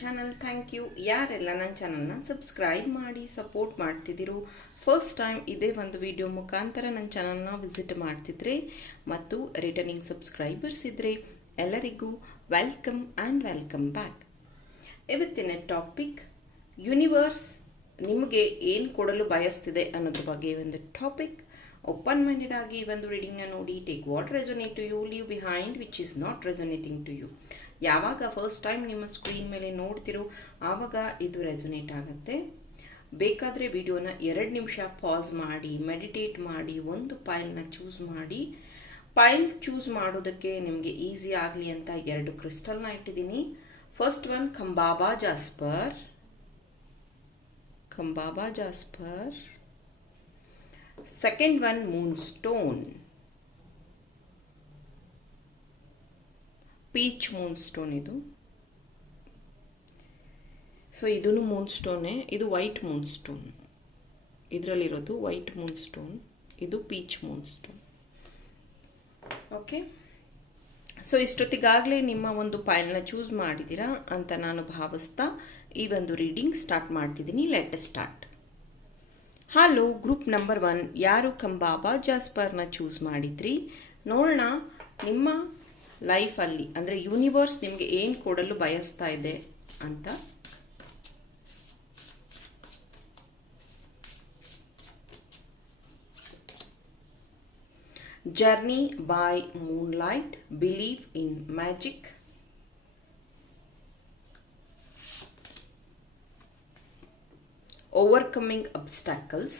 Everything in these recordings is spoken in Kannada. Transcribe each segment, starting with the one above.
ಚಾನಲ್ ಥ್ಯಾಂಕ್ ಯು ಯಾರೆಲ್ಲ ನನ್ನ ಚಾನಲ್ನ ಸಬ್ಸ್ಕ್ರೈಬ್ ಮಾಡಿ ಸಪೋರ್ಟ್ ಮಾಡ್ತಿದ್ದೀರೋ ಫಸ್ಟ್ ಟೈಮ್ ಇದೇ ಒಂದು ವಿಡಿಯೋ ಮುಖಾಂತರ ನನ್ನ ಚಾನಲ್ನ ವಿಸಿಟ್ ಮಾಡ್ತಿದ್ರೆ ಮತ್ತು ರಿಟರ್ನಿಂಗ್ ಸಬ್ಸ್ಕ್ರೈಬರ್ಸ್ ಇದ್ದರೆ ಎಲ್ಲರಿಗೂ ವೆಲ್ಕಮ್ ಆ್ಯಂಡ್ ವೆಲ್ಕಮ್ ಬ್ಯಾಕ್ ಇವತ್ತಿನ ಟಾಪಿಕ್ ಯೂನಿವರ್ಸ್ ನಿಮಗೆ ಏನು ಕೊಡಲು ಬಯಸ್ತಿದೆ ಅನ್ನೋದ್ರ ಬಗ್ಗೆ ಒಂದು ಟಾಪಿಕ್ ಓಪನ್ ಮೈಂಡೆಡ್ ಆಗಿ ಈ ಒಂದು ರೀಡಿಂಗ್ನ ನೋಡಿ take what resonate to you leave behind which is not resonating to you ಯಾವಾಗ ಫಸ್ಟ್ ಟೈಮ್ ನಿಮ್ಮ ಸ್ಕ್ರೀನ್ ಮೇಲೆ ನೋಡ್ತಿರೋ, ಆವಾಗ ಇದು ರೆಸೊನೇಟ್ ಆಗುತ್ತೆ. ಬೇಕಾದರೆ ವಿಡಿಯೋನ ಎರಡು ನಿಮಿಷ ಪಾಸ್ ಮಾಡಿ ಮೆಡಿಟೇಟ್ ಮಾಡಿ, ಒಂದು ಪೈಲ್ನ ಚೂಸ್ ಮಾಡಿ. ಪೈಲ್ ಚೂಸ್ ಮಾಡೋದಕ್ಕೆ ನಿಮಗೆ ಈಸಿ ಆಗಲಿ ಅಂತ ಎರಡು ಕ್ರಿಸ್ಟಲ್ನ ಇಟ್ಟಿದ್ದೀನಿ. First one kambaba jasper kambaba jasper second one moon stone peach moon stone ಇದು. ಸೊ ಇದೂ ಮೂನ್ ಸ್ಟೋನೇ ಇದು ವೈಟ್ ಮೂನ್ ಸ್ಟೋನ್ ಇದರಲ್ಲಿರೋದು ವೈಟ್ ಮೂನ್ ಸ್ಟೋನ್ ಇದು peach moon stone okay so ಇಷ್ಟೊತ್ತಿಗಾಗಲೇ ನಿಮ್ಮ ಒಂದು ಪಾಯಲ್ನ ಚೂಸ್ ಮಾಡಿದ್ದೀರಾ ಅಂತ ನಾನು ಭಾವಿಸ್ತಾ ಈ ಒಂದು ರೀಡಿಂಗ್ ಸ್ಟಾರ್ಟ್ ಮಾಡ್ತಿದ್ದೀನಿ. Let start hello group number one ಯಾರು ಕಂಬಾಬಾ ಜಾಸ್ಪರ್ನ ಚೂಸ್ ಮಾಡಿದ್ರಿ? ನೋಡೋಣ, ನಿಮ್ಮ ಲೈಫಲ್ಲಿ ಅಂದರೆ ಯೂನಿವರ್ಸ್ ನಿಮಗೆ ಏನು ಕೊಡಲು ಬಯಸ್ತಾ ಇದೆ ಅಂತ. Journey by moonlight believe in magic overcoming obstacles.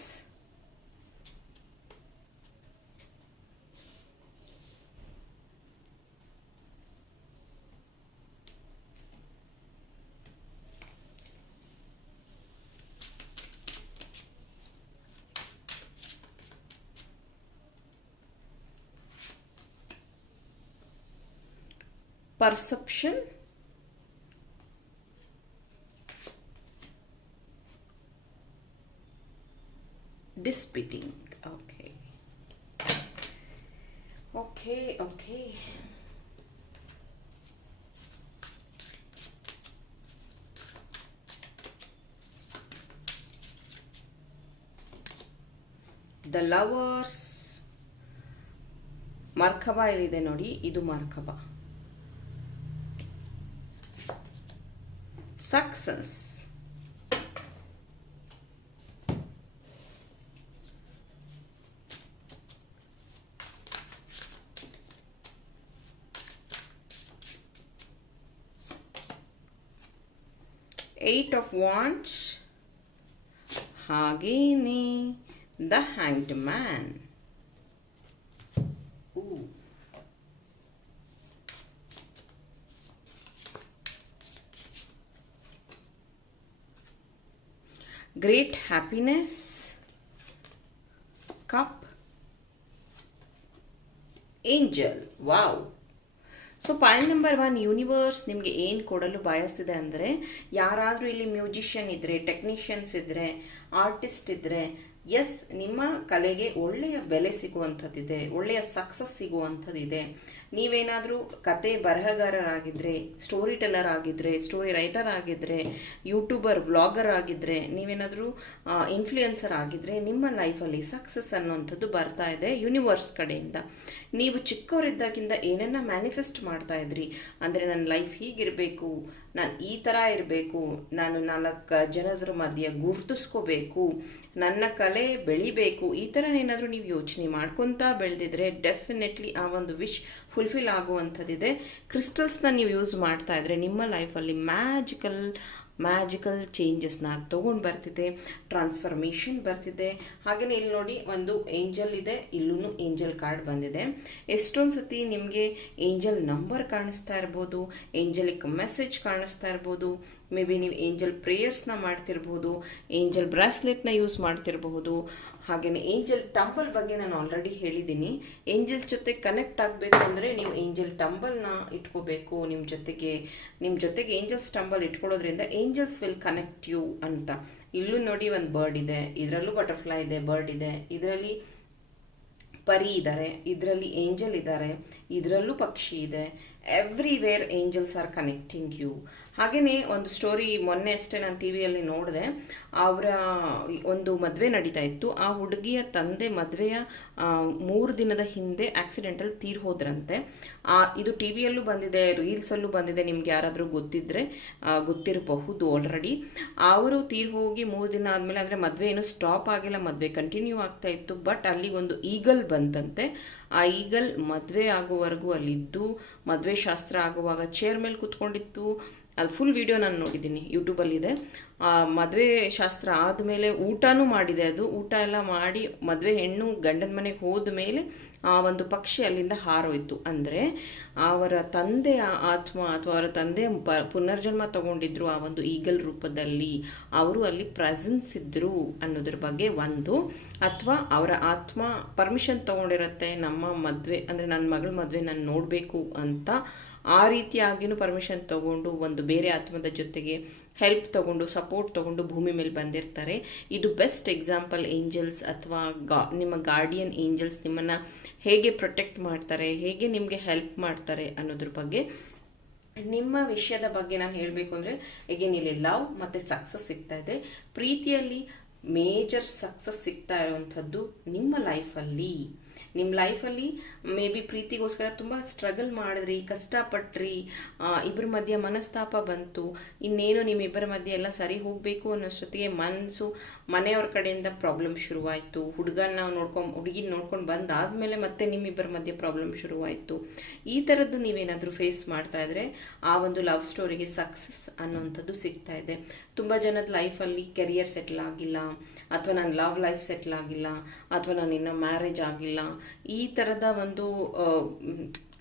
perception disputing okay okay okay the lovers ಮರ್ಕಬ ಇಲ್ಲಿದೆ ನೋಡಿ ಇದು merkaba success. Eight of Wands, Hagini, the Hanged Man. Great happiness cup angel wow so point number one universe ನಿಮಗೆ ಏನು ಕೊಡಲು ಬಯಸ್ತಿದೆ ಅಂದರೆ, ಯಾರಾದರೂ ಇಲ್ಲಿ ಮ್ಯೂಸಿಷಿಯನ್ ಇದ್ದರೆ ಟೆಕ್ನಿಷಿಯನ್ಸ್ ಇದ್ದರೆ ಆರ್ಟಿಸ್ಟ್ ಇದ್ದರೆ ಎಸ್ ನಿಮ್ಮ ಕಲೆಗೆ ಒಳ್ಳೆಯ ಬೆಲೆ ಸಿಗುವಂಥದ್ದಿದೆ, ಒಳ್ಳೆಯ ಸಕ್ಸಸ್ ಸಿಗುವಂಥದ್ದಿದೆ. ನೀವೇನಾದರೂ ಕತೆ ಬರಹಗಾರರಾಗಿದ್ದರೆ ಸ್ಟೋರಿ ಟೆಲ್ಲರ್ ಆಗಿದ್ದರೆ ಸ್ಟೋರಿ ರೈಟರ್ ಆಗಿದ್ದರೆ ಯೂಟ್ಯೂಬರ್ ವ್ಲಾಗರ್ ಆಗಿದ್ದರೆ ನೀವೇನಾದರೂ ಇನ್ಫ್ಲೂಯೆನ್ಸರ್ ಆಗಿದ್ದರೆ ನಿಮ್ಮ ಲೈಫಲ್ಲಿ ಸಕ್ಸಸ್ ಅನ್ನುವಂಥದ್ದು ಬರ್ತಾ ಇದೆ ಯೂನಿವರ್ಸ್ ಕಡೆಯಿಂದ. ನೀವು ಚಿಕ್ಕವರಿದ್ದಾಗಿಂದ ಏನನ್ನ ಮ್ಯಾನಿಫೆಸ್ಟ್ ಮಾಡ್ತಾ ಇದ್ರಿ, ಅಂದರೆ ನನ್ನ ಲೈಫ್ ಹೀಗಿರಬೇಕು, ನಾನು ಈ ಥರ ಇರಬೇಕು, ನಾನು ನಾಲ್ಕು ಜನರ ಮಧ್ಯೆ ಗುರುತಿಸ್ಕೋಬೇಕು, ನನ್ನ ಕಲೆ ಬೆಳಿಬೇಕು, ಈ ಥರ ಏನಾದರೂ ನೀವು ಯೋಚನೆ ಮಾಡ್ಕೊತಾ ಬೆಳೆದಿದ್ರೆ ಡೆಫಿನೆಟ್ಲಿ ಆ ಒಂದು ವಿಶ್ ಫುಲ್ಫಿಲ್ ಆಗುವಂಥದ್ದಿದೆ. ಕ್ರಿಸ್ಟಲ್ಸ್ನ ನೀವು ಯೂಸ್ ಮಾಡ್ತಾ ಇದ್ರೆ ನಿಮ್ಮ ಲೈಫಲ್ಲಿ ಮ್ಯಾಜಿಕಲ್ ಮ್ಯಾಜಿಕಲ್ ಚೇಂಜಸ್ನ ತೊಗೊಂಡು ಬರ್ತಿದೆ. ಟ್ರಾನ್ಸ್ಫರ್ಮೇಷನ್ ಬರ್ತಿದೆ. ಹಾಗೆಯೇ ಇಲ್ಲಿ ನೋಡಿ ಒಂದು ಏಂಜಲ್ ಇದೆ. ಇಲ್ಲೂ ಏಂಜಲ್ ಕಾರ್ಡ್ ಬಂದಿದೆ. ಎಷ್ಟೊಂದು ಸತಿ ನಿಮಗೆ ಏಂಜಲ್ ನಂಬರ್ ಕಾಣಿಸ್ತಾ ಇರ್ಬೋದು ಏಂಜಲಿಕ್ ಮೆಸೇಜ್ ಕಾಣಿಸ್ತಾ ಇರ್ಬೋದು ಮೇ ಬಿ ನೀವು ಏಂಜಲ್ ಪ್ರೇಯರ್ಸ್ನ ಮಾಡ್ತಿರ್ಬೋದು ಏಂಜಲ್ ಬ್ರಾಸ್ಲೆಟ್ನ ಯೂಸ್ ಮಾಡ್ತಿರಬಹುದು ಹಾಗೆಯೇ ಏಂಜಲ್ ಟಂಬಲ್ ಬಗ್ಗೆ ನಾನು ಆಲ್ರೆಡಿ ಹೇಳಿದ್ದೀನಿ. ಏಂಜಲ್ ಜೊತೆ ಕನೆಕ್ಟ್ ಆಗಬೇಕು ಅಂದರೆ ನೀವು ಏಂಜಲ್ ಟಂಬಲ್ನ ಇಟ್ಕೋಬೇಕು ನಿಮ್ಮ ಜೊತೆಗೆ ನಿಮ್ಮ ಜೊತೆಗೆ ಏಂಜಲ್ಸ್ ಟಂಬಲ್ ಇಟ್ಕೊಳ್ಳೋದ್ರಿಂದ ಏಂಜಲ್ಸ್ ವಿಲ್ ಕನೆಕ್ಟ್ ಯು ಅಂತ. ಇಲ್ಲೂ ನೋಡಿ ಒಂದು ಬರ್ಡ್ ಇದೆ, ಇದರಲ್ಲೂ ಬಟರ್ಫ್ಲೈ ಇದೆ ಬರ್ಡ್ ಇದೆ, ಇದರಲ್ಲಿ ಪರಿ ಇದ್ದಾರೆ ಇದರಲ್ಲಿ ಏಂಜಲ್ ಇದ್ದಾರೆ ಇದರಲ್ಲೂ ಪಕ್ಷಿ ಇದೆ. Everywhere angels are connecting you ಹಾಗೆಯೇ ಒಂದು ಸ್ಟೋರಿ ಮೊನ್ನೆ ಅಷ್ಟೇ ನಾನು ಟಿ ವಿಯಲ್ಲಿ ನೋಡಿದೆ. ಅವರ ಒಂದು ಮದುವೆ ನಡೀತಾ ಇತ್ತು. ಆ ಹುಡುಗಿಯ ತಂದೆ ಮದುವೆಯ ಮೂರು ದಿನದ ಹಿಂದೆ ಆಕ್ಸಿಡೆಂಟಲ್ಲಿ ತೀರ್ ಹೋದ್ರಂತೆ. ಇದು ಟಿ ವಿಯಲ್ಲೂ ಬಂದಿದೆ ರೀಲ್ಸಲ್ಲೂ ಬಂದಿದೆ, ನಿಮ್ಗೆ ಯಾರಾದರೂ ಗೊತ್ತಿದ್ದರೆ ಗೊತ್ತಿರಬಹುದು ಆಲ್ರೆಡಿ ಅವರು ತೀರ್ ಹೋಗಿ ಮೂರು ದಿನ ಆದಮೇಲೆ, ಅಂದರೆ ಮದುವೆ ಏನೂ ಸ್ಟಾಪ್ ಆಗಿಲ್ಲ, ಮದುವೆ ಕಂಟಿನ್ಯೂ ಆಗ್ತಾ ಇತ್ತು ಬಟ್ ಅಲ್ಲಿಗೊಂದು ಈಗಲ್ ಬಂತಂತೆ. ಆ ಈಗಲ್ ಮದುವೆ ಆಗೋವರೆಗೂ ಅಲ್ಲಿದ್ದು, ಮದುವೆ ಶಾಸ್ತ್ರ ಆಗುವಾಗ ಚೇರ್ ಮೇಲೆ ಕೂತ್ಕೊಂಡಿತ್ತು. ಅದು ಫುಲ್ ವಿಡಿಯೋ ನಾನು ನೋಡಿದ್ದೀನಿ ಯೂಟ್ಯೂಬಲ್ಲಿದೆ ಮದುವೆ ಶಾಸ್ತ್ರ ಆದಮೇಲೆ ಊಟನೂ ಮಾಡಿದೆ ಅದು. ಊಟ ಎಲ್ಲ ಮಾಡಿ ಮದುವೆ ಹೆಣ್ಣು ಗಂಡನ ಮನೆಗೆ ಹೋದ ಮೇಲೆ ಆ ಒಂದು ಪಕ್ಷಿ ಅಲ್ಲಿಂದ ಹಾರೋಯ್ತು. ಅಂದರೆ ಅವರ ತಂದೆ ಆತ್ಮ ಅಥವಾ ಅವರ ತಂದೆ ಪ ಪುನರ್ಜನ್ಮ ತಗೊಂಡಿದ್ರು ಆ ಒಂದು ಈಗಲ್ ರೂಪದಲ್ಲಿ. ಅವರು ಅಲ್ಲಿ ಪ್ರೆಸೆನ್ಸ್ ಇದ್ದರು ಅನ್ನೋದ್ರ ಬಗ್ಗೆ ಒಂದು. ಅಥವಾ ಅವರ ಆತ್ಮ ಪರ್ಮಿಷನ್ ತಗೊಂಡಿರತ್ತೆ, ನಮ್ಮ ಮದುವೆ, ಅಂದರೆ ನನ್ನ ಮಗಳ ಮದುವೆ ನಾನು ನೋಡಬೇಕು ಅಂತ ಆ ರೀತಿಯಾಗಿಯೂ ಪರ್ಮಿಷನ್ ತಗೊಂಡು ಒಂದು ಬೇರೆ ಆತ್ಮದ ಜೊತೆಗೆ ಹೆಲ್ಪ್ ತಗೊಂಡು ಸಪೋರ್ಟ್ ತಗೊಂಡು ಭೂಮಿ ಮೇಲೆ ಬಂದಿರ್ತಾರೆ. ಇದು ಬೆಸ್ಟ್ ಎಕ್ಸಾಂಪಲ್ ಏಂಜಲ್ಸ್ ಅಥವಾ ಗಾ ನಿಮ್ಮ ಗಾರ್ಡಿಯನ್ ಏಂಜಲ್ಸ್ ನಿಮ್ಮನ್ನು ಹೇಗೆ ಪ್ರೊಟೆಕ್ಟ್ ಮಾಡ್ತಾರೆ, ಹೇಗೆ ನಿಮಗೆ ಹೆಲ್ಪ್ ಮಾಡ್ತಾರೆ ಅನ್ನೋದ್ರ ಬಗ್ಗೆ. ನಿಮ್ಮ ವಿಷಯದ ಬಗ್ಗೆ ನಾನು ಹೇಳಬೇಕು ಅಂದರೆ ಎಗೇನ್ ಇಲ್ಲಿ ಲವ್ ಮತ್ತು ಸಕ್ಸಸ್ ಸಿಗ್ತಾ ಇದೆ. ಪ್ರೀತಿಯಲ್ಲಿ ಮೇಜರ್ ಸಕ್ಸಸ್ ಸಿಗ್ತಾ ಇರುವಂಥದ್ದು ನಿಮ್ಮ ಲೈಫಲ್ಲಿ ನಿಮ್ಮ ಲೈಫಲ್ಲಿ ಮೇ ಬಿ ಪ್ರೀತಿಗೋಸ್ಕರ ತುಂಬ ಸ್ಟ್ರಗಲ್ ಮಾಡಿದ್ರಿ, ಕಷ್ಟಪಟ್ರಿ ಇಬ್ಬರ ಮಧ್ಯೆ ಮನಸ್ತಾಪ ಬಂತು, ಇನ್ನೇನು ನಿಮ್ಮಿಬ್ಬರ ಮಧ್ಯೆ ಎಲ್ಲ ಸರಿ ಹೋಗಬೇಕು ಅನ್ನೋಷ್ಟೊತ್ತಿಗೆ ಮನಸ್ಸು ಮನೆಯವ್ರ ಕಡೆಯಿಂದ ಪ್ರಾಬ್ಲಮ್ ಶುರುವಾಯಿತು. ಹುಡುಗನ ನೋಡ್ಕೊಂಡು ಹುಡುಗಿನ ನೋಡ್ಕೊಂಡು ಬಂದಾದಮೇಲೆ ಮತ್ತೆ ನಿಮ್ಮಿಬ್ಬರ ಮಧ್ಯೆ ಪ್ರಾಬ್ಲಮ್ ಶುರುವಾಯಿತು. ಈ ಥರದ್ದು ನೀವೇನಾದರೂ ಫೇಸ್ ಮಾಡ್ತಾ ಇದ್ರೆ ಆ ಒಂದು ಲವ್ ಸ್ಟೋರಿಗೆ ಸಕ್ಸಸ್ ಅನ್ನೋವಂಥದ್ದು ಸಿಗ್ತಾ ಇದೆ. ತುಂಬ ಜನದ ಲೈಫಲ್ಲಿ ಕೆರಿಯರ್ ಸೆಟ್ಲ್ ಆಗಿಲ್ಲ, ಅಥವಾ ನನ್ನ ಲವ್ ಲೈಫ್ ಸೆಟ್ಲ್ ಆಗಿಲ್ಲ, ಅಥವಾ ನಾನು ಇನ್ನೂ ಮ್ಯಾರೇಜ್ ಆಗಿಲ್ಲ ಈ ಥರದ ಒಂದು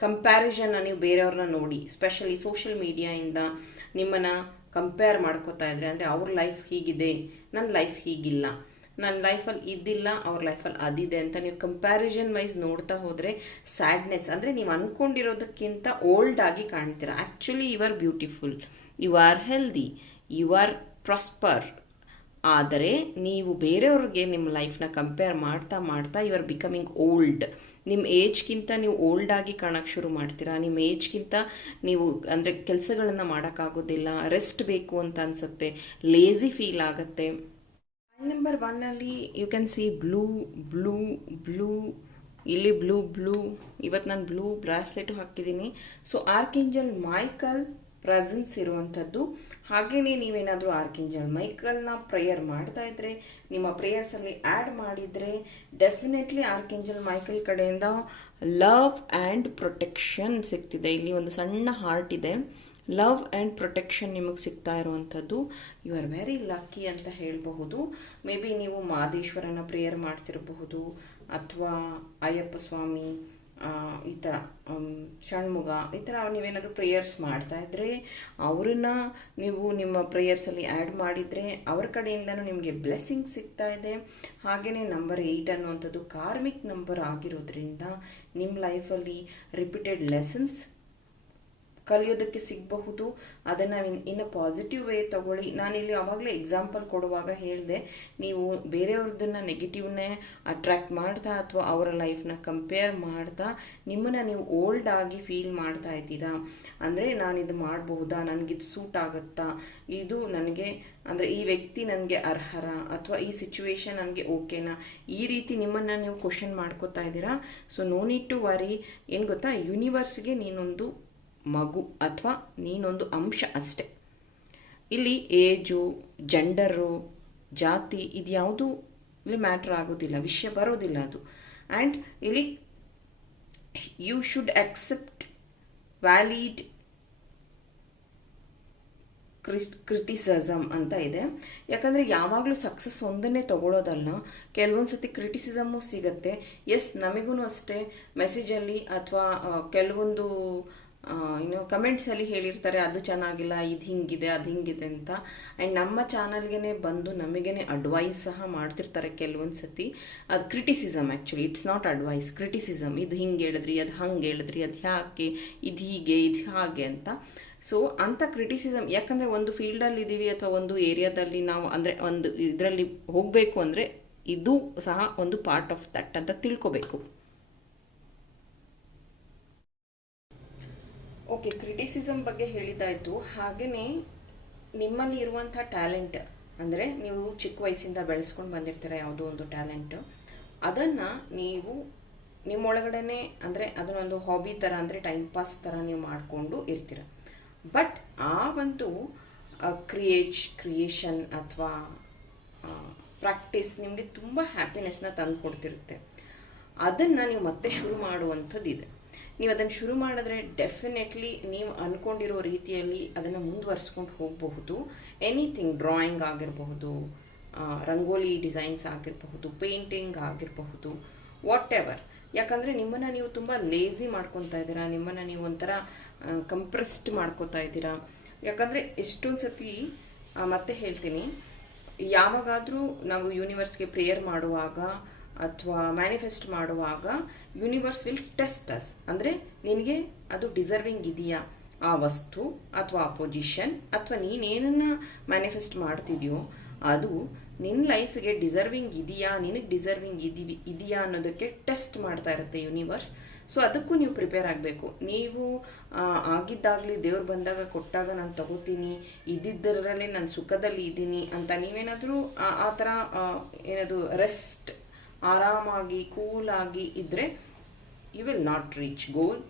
ಕಂಪ್ಯಾರಿಸನ್ನ ನೀವು ಬೇರೆಯವ್ರನ್ನ ನೋಡಿ ಸ್ಪೆಷಲಿ ಸೋಷಿಯಲ್ ಮೀಡಿಯಾಯಿಂದ ನಿಮ್ಮನ್ನು ಕಂಪೇರ್ ಮಾಡ್ಕೋತಾ ಇದ್ರೆ, ಅಂದರೆ ಅವ್ರ ಲೈಫ್ ಹೀಗಿದೆ ನನ್ನ ಲೈಫ್ ಹೀಗಿಲ್ಲ ನನ್ನ ಲೈಫಲ್ಲಿ ಇದ್ದಿಲ್ಲ, ಅವ್ರ ಲೈಫಲ್ಲಿ ಅದಿದೆ ಅಂತ ನೀವು ಕಂಪ್ಯಾರಿಸನ್ ವೈಸ್ ನೋಡ್ತಾ ಹೋದರೆ ಸ್ಯಾಡ್ನೆಸ್ ಅಂದರೆ ನೀವು ಅಂದ್ಕೊಂಡಿರೋದಕ್ಕಿಂತ ಓಲ್ಡ್ ಆಗಿ ಕಾಣ್ತೀರ. Actually you are beautiful you are healthy you are prosper ಆದರೆ ನೀವು ಬೇರೆಯವ್ರಿಗೆ ನಿಮ್ಮ ಲೈಫ್ನ ಕಂಪೇರ್ ಮಾಡ್ತಾ ಮಾಡ್ತಾ ಯು ಆರ್ ಬಿಕಮಿಂಗ್ ಓಲ್ಡ್ ನಿಮ್ಮ ಏಜ್ಗಿಂತ ನೀವು ಓಲ್ಡ್ ಆಗಿ ಕಾಣೋಕ್ಕೆ ಶುರು ಮಾಡ್ತೀರಾ? ನಿಮ್ಮ ಏಜ್ಗಿಂತ ನೀವು ಅಂದರೆ ಕೆಲಸಗಳನ್ನು ಮಾಡೋಕ್ಕಾಗೋದಿಲ್ಲ ರೆಸ್ಟ್ ಬೇಕು ಅಂತ ಅನಿಸುತ್ತೆ ಲೇಸಿ ಫೀಲ್ ಆಗುತ್ತೆ. ನಂಬರ್ ಒನ್ನಲ್ಲಿ you can see blue blue blue ಇಲ್ಲಿ ಬ್ಲೂ ಬ್ಲೂ ಇವತ್ತು ನಾನು ಬ್ಲೂ ಬ್ರಾಸ್ಲೆಟು ಹಾಕಿದ್ದೀನಿ ಸೊ ಆರ್ಕಿಂಜಲ್ ಮೈಕಲ್ ಪ್ರೆಸೆನ್ಸ್ ಇರುವಂಥದ್ದು. ಹಾಗೆಯೇ ನೀವೇನಾದರೂ ಆರ್ಕಿಂಜಲ್ ಮೈಕಲ್ನ ಪ್ರೇಯರ್ ಮಾಡ್ತಾ ಇದ್ರೆ, ನಿಮ್ಮ ಪ್ರೇಯರ್ಸಲ್ಲಿ ಆ್ಯಡ್ ಮಾಡಿದರೆ ಡೆಫಿನೆಟ್ಲಿ ಆರ್ಕಿಂಜಲ್ ಮೈಕಲ್ ಕಡೆಯಿಂದ ಲವ್ ಆ್ಯಂಡ್ ಪ್ರೊಟೆಕ್ಷನ್ ಸಿಗ್ತಿದೆ. ಇಲ್ಲಿ ಒಂದು ಸಣ್ಣ ಹಾರ್ಟ್ ಇದೆ. ಲವ್ ಆ್ಯಂಡ್ ಪ್ರೊಟೆಕ್ಷನ್ ನಿಮಗೆ ಸಿಗ್ತಾ ಇರುವಂಥದ್ದು. ಯು ಆರ್ ವೆರಿ ಲಕ್ಕಿ ಅಂತ ಹೇಳಬಹುದು. ಮೇ ಬಿ ನೀವು ಮಾದೇಶ್ವರನ ಪ್ರೇಯರ್ ಮಾಡ್ತಿರಬಹುದು, ಅಥವಾ ಅಯ್ಯಪ್ಪ ಸ್ವಾಮಿ ಈ ಥರ ಷಣ್ಮುಗ, ಈ ಥರ ನೀವೇನಾದರೂ ಪ್ರೇಯರ್ಸ್ ಮಾಡ್ತಾ ಇದ್ರೆ, ಅವರನ್ನ ನೀವು ನಿಮ್ಮ ಪ್ರೇಯರ್ಸಲ್ಲಿ ಆ್ಯಡ್ ಮಾಡಿದರೆ ಅವ್ರ ಕಡೆಯಿಂದನೂ ನಿಮಗೆ ಬ್ಲೆಸ್ಸಿಂಗ್ ಸಿಗ್ತಾ ಇದೆ. ಹಾಗೆಯೇ ನಂಬರ್ ಏಯ್ಟ್ ಅನ್ನುವಂಥದ್ದು ಕಾರ್ಮಿಕ್ ನಂಬರ್ ಆಗಿರೋದ್ರಿಂದ ನಿಮ್ಮ ಲೈಫಲ್ಲಿ ರಿಪೀಟೆಡ್ ಲೆಸನ್ಸ್ ಕಲಿಯೋದಕ್ಕೆ ಸಿಗಬಹುದು. ಅದನ್ನು ಇನ್ನು ಪಾಸಿಟಿವ್ ವೇ ತಗೊಳ್ಳಿ. ನಾನಿಲ್ಲಿ ಅವಾಗಲೇ ಎಕ್ಸಾಂಪಲ್ ಕೊಡುವಾಗ ಹೇಳಿದೆ, ನೀವು ಬೇರೆಯವ್ರದ್ದನ್ನು ನೆಗೆಟಿವ್ನೇ ಅಟ್ರ್ಯಾಕ್ಟ್ ಮಾಡ್ತಾ ಅಥವಾ ಅವರ ಲೈಫ್ನ ಕಂಪೇರ್ ಮಾಡ್ತಾ ನಿಮ್ಮನ್ನು ನೀವು ಓಲ್ಡ್ ಆಗಿ ಫೀಲ್ ಮಾಡ್ತಾ ಇದ್ದೀರಾ? ಅಂದರೆ ನಾನು ಇದು ಮಾಡಬಹುದಾ? ನನಗಿದು ಸೂಟ್ ಆಗುತ್ತಾ? ಇದು ನನಗೆ, ಅಂದರೆ ಈ ವ್ಯಕ್ತಿ ನನಗೆ ಅರ್ಹರ? ಅಥವಾ ಈ ಸಿಚುವೇಶನ್ ನನಗೆ ಓಕೆನಾ ಈ ರೀತಿ ನಿಮ್ಮನ್ನು ನೀವು ಕ್ವಶನ್ ಮಾಡ್ಕೋತಾ ಇದ್ದೀರಾ? So no need to worry ಏನು ಗೊತ್ತಾ? ಯೂನಿವರ್ಸ್ಗೆ ನೀನೊಂದು ಮಗು ಅಥವಾ ನೀನೊಂದು ಅಂಶ ಅಷ್ಟೆ. ಇಲ್ಲಿ ಏಜು, ಜೆಂಡರು, ಜಾತಿ ಇದ್ಯಾವುದು ಇಲ್ಲಿ ಮ್ಯಾಟ್ರ್ ಆಗೋದಿಲ್ಲ, ವಿಷಯ ಬರೋದಿಲ್ಲ ಅದು. ಆ್ಯಂಡ್ ಇಲ್ಲಿ you should accept valid cris criticism ಅಂತ ಇದೆ. ಯಾಕಂದರೆ ಯಾವಾಗಲೂ ಸಕ್ಸಸ್ ಒಂದನ್ನೇ ತಗೊಳ್ಳೋದಲ್ಲ ಕೆಲವೊಂದು ಸತಿ ಕ್ರಿಟಿಸಿಸಮ್ಮು ಸಿಗುತ್ತೆ. ಎಸ್ ನಮಗೂ ಅಷ್ಟೇ. ಮೆಸೇಜಲ್ಲಿ ಅಥವಾ ಕೆಲವೊಂದು ಆ, ಕಮೆಂಟ್ಸ್ ಕಮೆಂಟ್ಸಲ್ಲಿ ಹೇಳಿರ್ತಾರೆ ಅದು ಚೆನ್ನಾಗಿಲ್ಲ ಇದು ಹಿಂಗಿದೆ ಅದು ಹಿಂಗಿದೆ ಅಂತ. ಆ್ಯಂಡ್ ನಮ್ಮ ಚಾನಲ್ಗೆ ಬಂದು ನಮಗೇನೆ ಅಡ್ವೈಸ್ ಸಹ ಮಾಡ್ತಿರ್ತಾರೆ ಕೆಲವೊಂದು ಸತಿ ಅದು criticism actually it's not advice criticism ಇದು ಹಿಂಗೆ ಹೇಳಿದ್ರಿ ಅದು ಹಂಗೆ ಹೇಳಿದ್ರಿ ಅದು ಯಾಕೆ ಇದು ಹೀಗೆ ಇದು ಹಾಗೆ ಅಂತ. ಸೊ ಅಂಥ ಕ್ರಿಟಿಸಿಸಮ್ ಯಾಕಂದರೆ ಒಂದು ಫೀಲ್ಡಲ್ಲಿ ಇದ್ದೀವಿ ಅಥವಾ ಒಂದು ಏರಿಯಾದಲ್ಲಿ ನಾವು ಅಂದರೆ ಒಂದು ಇದರಲ್ಲಿ ಹೋಗಬೇಕು ಅಂದರೆ ಇದು ಸಹ ಒಂದು ಪಾರ್ಟ್ ಆಫ್ ದಟ್ ಅಂತ ತಿಳ್ಕೊಬೇಕು. ಓಕೆ ಕ್ರಿಟಿಸಿಸಮ್ ಬಗ್ಗೆ ಹೇಳಿದ್ದಾಯಿತು ಹಾಗೆಯೇ ನಿಮ್ಮಲ್ಲಿ ಇರುವಂಥ ಟ್ಯಾಲೆಂಟ್ ಅಂದರೆ ನೀವು ಚಿಕ್ಕ ವಯಸ್ಸಿಂದ ಬೆಳೆಸ್ಕೊಂಡು ಬಂದಿರ್ತೀರ ಯಾವುದೋ ಒಂದು ಟ್ಯಾಲೆಂಟ್ ಅದನ್ನು ನೀವು ನಿಮ್ಮೊಳಗಡೆ ಅಂದರೆ ಅದನ್ನೊಂದು ಹಾಬಿ ಥರ ಅಂದರೆ ಟೈಮ್ ಪಾಸ್ ಥರ ನೀವು ಮಾಡಿಕೊಂಡು ಇರ್ತೀರ. ಬಟ್ ಆ ಒಂದು ಕ್ರಿಯೇಟ್ ಕ್ರಿಯೇಷನ್ ಅಥವಾ ಪ್ರಾಕ್ಟೀಸ್ ನಿಮಗೆ ತುಂಬ ಹ್ಯಾಪಿನೆಸ್ನ ತಂದು ಕೊಡ್ತಿರುತ್ತೆ ಅದನ್ನು ನೀವು ಮತ್ತೆ ಶುರು ಮಾಡುವಂಥದ್ದು ಇದೆ ನೀವು ಅದನ್ನು ಶುರು ಮಾಡಿದ್ರೆ ಡೆಫಿನೆಟ್ಲಿ ನೀವು ಅಂದ್ಕೊಂಡಿರೋ ರೀತಿಯಲ್ಲಿ ಅದನ್ನು ಮುಂದುವರಿಸ್ಕೊಂಡು ಹೋಗಬಹುದು. ಎನಿಥಿಂಗ್ ಡ್ರಾಯಿಂಗ್ ಆಗಿರಬಹುದು ರಂಗೋಲಿ ಡಿಸೈನ್ಸ್ ಆಗಿರಬಹುದು ಪೇಂಟಿಂಗ್ ಆಗಿರಬಹುದು ವಾಟ್ ಎವರ್ ಯಾಕಂದರೆ ನಿಮ್ಮನ್ನು ನೀವು ತುಂಬ ಲೇಸಿ ಮಾಡ್ಕೊತಾ ಇದ್ದೀರಾ, ನಿಮ್ಮನ್ನು ನೀವು ಒಂಥರ ಕಂಪ್ರೆಸ್ಡ್ ಮಾಡ್ಕೋತಾ ಇದ್ದೀರಾ. ಯಾಕಂದರೆ ಎಷ್ಟೊಂದು ಸತಿ ಮತ್ತೆ ಹೇಳ್ತೀನಿ, ಯಾವಾಗಾದರೂ ನಾವು ಯೂನಿವರ್ಸ್ಗೆ ಪ್ರೇಯರ್ ಮಾಡುವಾಗ ಅಥವಾ ಮ್ಯಾನಿಫೆಸ್ಟ್ ಮಾಡುವಾಗ ಯೂನಿವರ್ಸ್ ವಿಲ್ ಟೆಸ್ಟ್ ಅಸ್ ಅಂದರೆ ನಿನಗೆ ಅದು ಡಿಸರ್ವಿಂಗ್ ಇದೆಯಾ? ಆ ವಸ್ತು ಅಥವಾ ಆ ಪೊಸಿಷನ್ ಅಥವಾ ನೀನೇನನ್ನು ಮ್ಯಾನಿಫೆಸ್ಟ್ ಮಾಡ್ತಿದೆಯೋ ಅದು ನಿನ್ನ ಲೈಫ್ಗೆ ಡಿಸರ್ವಿಂಗ್ ಇದೆಯಾ? ನಿನಗೆ ಡಿಸರ್ವಿಂಗ್ ಇದೀವಿ, ಇದೆಯಾ ಅನ್ನೋದಕ್ಕೆ ಟೆಸ್ಟ್ ಮಾಡ್ತಾ ಇರುತ್ತೆ ಯೂನಿವರ್ಸ್ ಸೊ ಅದಕ್ಕೂ ನೀವು ಪ್ರಿಪೇರ್ ಆಗಬೇಕು. ನೀವು ಆಗಿದ್ದಾಗಲಿ ದೇವ್ರು ಬಂದಾಗ ಕೊಟ್ಟಾಗ ನಾನು ತಗೋತೀನಿ, ಇದ್ದಿದ್ದರಲ್ಲೇ ನಾನು ಸುಖದಲ್ಲಿ ಇದ್ದೀನಿ ಅಂತ ನೀವೇನಾದರೂ, ಆ ಥರ ಏನದು ರೆಸ್ಟ್ ಆರಾಮಾಗಿ, ಕೂಲಾಗಿ ಇದ್ದರೆ you will not reach goal